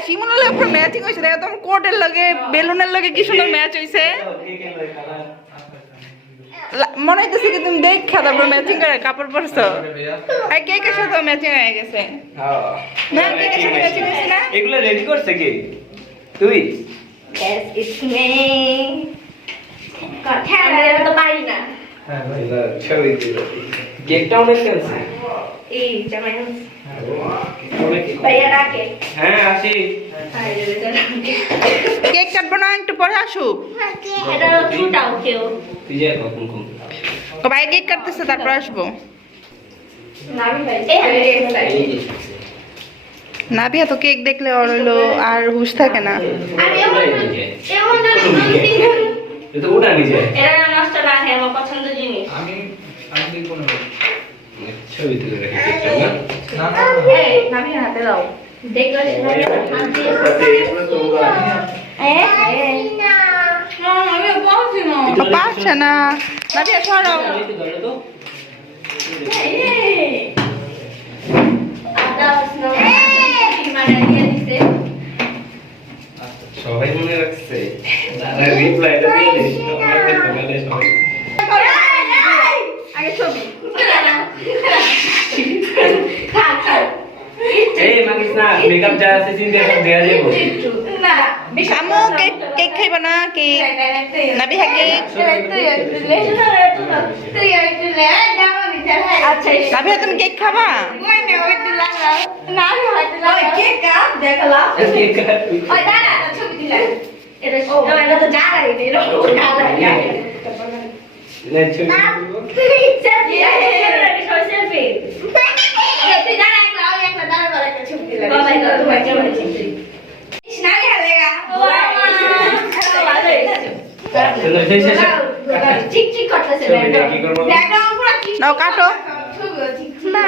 শিমুনের লগে পুরো ম্যাচিং হয়েছে, দেখো তোমার কোটের লগে বেলুনের লগে কি সুন্দর ম্যাচ হয়েছে। লা- মনে হইতেছে কি তুমি দেখা তারপর ম্যাচিং করে কাপড় পরছো আর কেকের সাথে ম্যাচিং হয়ে গেছে না এগুলো রেডি করছে কে? তুই? Yes, it's me. কথা বলতে তো পারি না। হ্যাঁ ভাই ছবি তুলো কেকটা অনেক ফ্যান্সি এই জামাই ভাইয়া ডাকে। হ্যাঁ আসি। কেক কাটবো না একটু পরে আসুক ভাই কেক কাটতেছে তারপর আসব। ভাই এই আমি এই যে না। বিয়া তো কেক দেখলে ওর হলো আর হুশ থাকে না আমি এমন এমন এটা সবাই মনে রাখছে দাদা রিপ্লাইটা দিয়ে দিস আমাকে সবাই আগে ছবি এই মাগিস না মেকআপ যা আছে চিন্তা সব দেয়া যাব। না আমু কেক কেক খাইবা না কেক? না কেক আচ্ছা না তুমি কেক খাবা? শেষ চিক চিক করতেছে ছবিটা কি করবো নাও কাটো না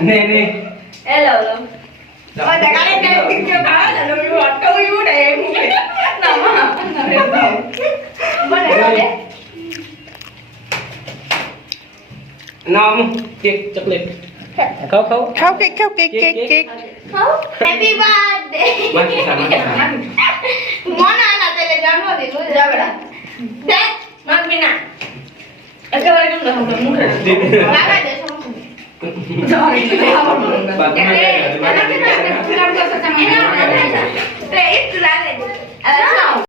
Nè, nè. Hello. Luôn. Rồi, tại cái này cái tiếng kêu tới là luôn luôn Tôi vui đẹp. Nằm à. năm kiệt chật liệt khấu khấu khấu kiệt khấu kiệt kiệt kiệt khấu happy birthday món ăn là tên là món gì rồi ra vậy đấy món gì nào cái này cũng được không được muốn rồi lá này để xong rồi rồi cái này cái này cái này